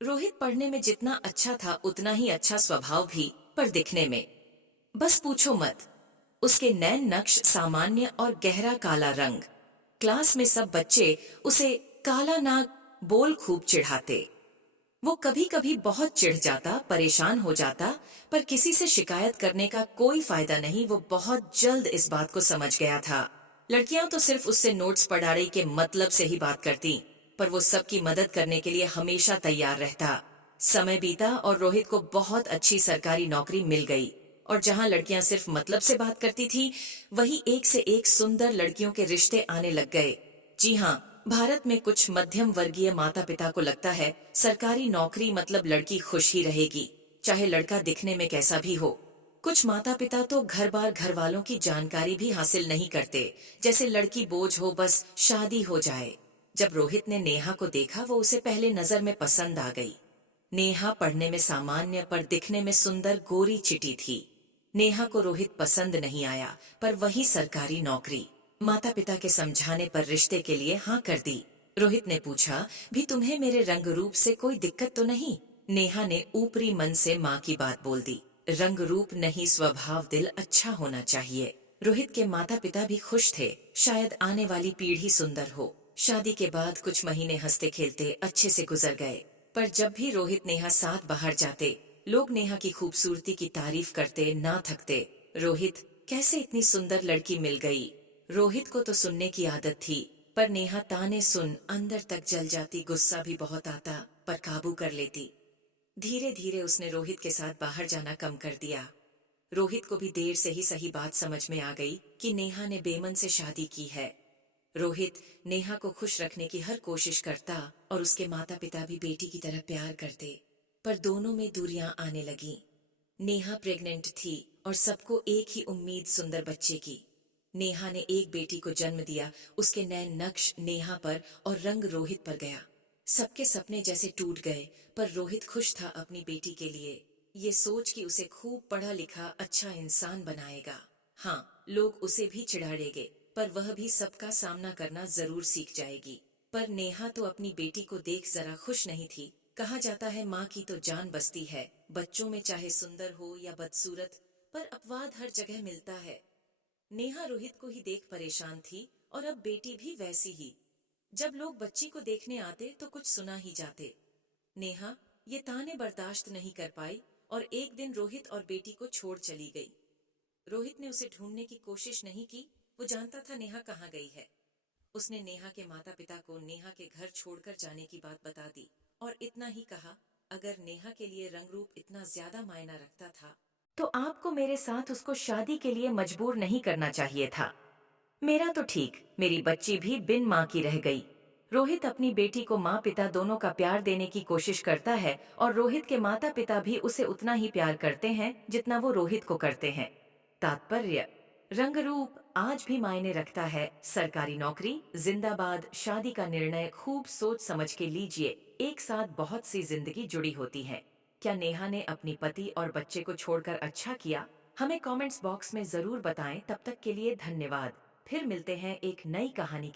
रोहित पढ़ने में जितना अच्छा था उतना ही अच्छा स्वभाव भी, पर दिखने में बस पूछो मत। उसके नैन नक्श सामान्य और गहरा काला रंग। क्लास में सब बच्चे उसे काला नाग बोल खूब चिढ़ाते। वो कभी कभी बहुत चिढ़ जाता, परेशान हो जाता, पर किसी से शिकायत करने का कोई फायदा नहीं। वो बहुत जल्द इस बात को समझ गया था। लड़कियां तो सिर्फ उससे नोट्स पढ़ाने के मतलब से ही बात करती, पर वो सबकी मदद करने के लिए हमेशा तैयार रहता। समय बीता और रोहित को बहुत अच्छी सरकारी नौकरी मिल गई। और जहां लड़कियां सिर्फ मतलब से बात करती थी, वही एक से एक सुंदर लड़कियों के रिश्ते आने लग गए। जी हाँ, भारत में कुछ मध्यम वर्गीय माता पिता को लगता है सरकारी नौकरी मतलब लड़की खुश ही रहेगी, चाहे लड़का दिखने में कैसा भी हो। कुछ माता पिता तो घर बार घर वालों की जानकारी भी हासिल नहीं करते, जैसे लड़की बोझ हो, बस शादी हो जाए। जब रोहित ने नेहा को देखा, वो उसे पहले नजर में पसंद आ गई। नेहा पढ़ने में सामान्य पर दिखने में सुंदर गोरी चिटी थी। नेहा को रोहित पसंद नहीं आया, पर वही सरकारी नौकरी। माता पिता के समझाने पर रिश्ते के लिए हाँ कर दी। रोहित ने पूछा, भी तुम्हें मेरे रंग रूप से कोई दिक्कत तो नहीं? नेहा ने ऊपरी मन से माँ की बात बोल दी। रंग रूप नहीं, स्वभाव दिल अच्छा होना चाहिए। रोहित के माता पिता भी खुश थे, शायद आने वाली पीढ़ी सुंदर हो। शादी के बाद कुछ महीने हंसते खेलते अच्छे से गुजर गए। पर जब भी रोहित नेहा साथ बाहर जाते, लोग नेहा की खूबसूरती की तारीफ करते ना थकते। रोहित, कैसे इतनी सुंदर लड़की मिल गई? रोहित को तो सुनने की आदत थी, पर नेहा ताने सुन अंदर तक जल जाती। गुस्सा भी बहुत आता, पर काबू कर लेती। धीरे धीरे उसने रोहित के साथ बाहर जाना कम कर दिया। रोहित को भी देर से ही सही बात समझ में आ गई कि नेहा ने बेमन से शादी की है। रोहित नेहा को खुश रखने की हर कोशिश करता, और उसके माता पिता भी बेटी की तरह प्यार करते। पर दोनों में दूरियां आने लगी। नेहा प्रेग्नेंट थी और सबको एक ही उम्मीद, सुंदर बच्चे की। नेहा ने एक बेटी को जन्म दिया। उसके नैन नक्श नेहा पर और रंग रोहित पर गया। सबके सपने जैसे टूट गए, पर रोहित खुश था अपनी बेटी के लिए, ये सोच कि उसे खूब पढ़ा लिखा अच्छा इंसान बनाएगा। हाँ, लोग उसे भी चिढ़ाड़ेंगे, पर वह भी सबका सामना करना जरूर सीख जाएगी। पर नेहा तो अपनी बेटी को देख जरा खुश नहीं थी। कहा जाता है माँ की तो जान बसती है, बच्चों में चाहे सुंदर हो या बदसूरत, पर अपवाद हर जगह मिलता है। नेहा रोहित को ही देख परेशान थी, और अब बेटी भी वैसी ही। जब लोग बच्ची को देखने आते तो कुछ सुना ही जाते। नेहा ये ताने बर्दाश्त नहीं कर पाई, और एक दिन रोहित और बेटी को छोड़ चली गई। रोहित ने उसे ढूंढने की कोशिश नहीं की, वो जानता था नेहा कहाँ गई है। उसने नेहा के माता पिता को नेहा के घर छोड़कर जाने की बात बता दी, और इतना ही कहा, अगर नेहा के लिए रंग रूप इतना ज्यादा मायना रखता था, तो आपको मेरे साथ उसको शादी के लिए मजबूर नहीं करना चाहिए था। मेरा तो ठीक, मेरी बच्ची भी बिन माँ की रह गई। रोहित अपनी बेटी को माँ पिता दोनों का प्यार देने की कोशिश करता है, और रोहित के माता पिता भी उसे उतना ही प्यार करते हैं जितना वो रोहित को करते हैं। तात्पर्य, रंग रूप आज भी मायने रखता है। सरकारी नौकरी जिंदाबाद, शादी का निर्णय खूब सोच समझ के लीजिए। एक साथ बहुत सी जिंदगी जुड़ी होती है। क्या नेहा ने अपनी पति और बच्चे को छोड़कर अच्छा किया? हमें कमेंट्स बॉक्स में जरूर बताएं। तब तक के लिए धन्यवाद। फिर मिलते हैं एक नई कहानी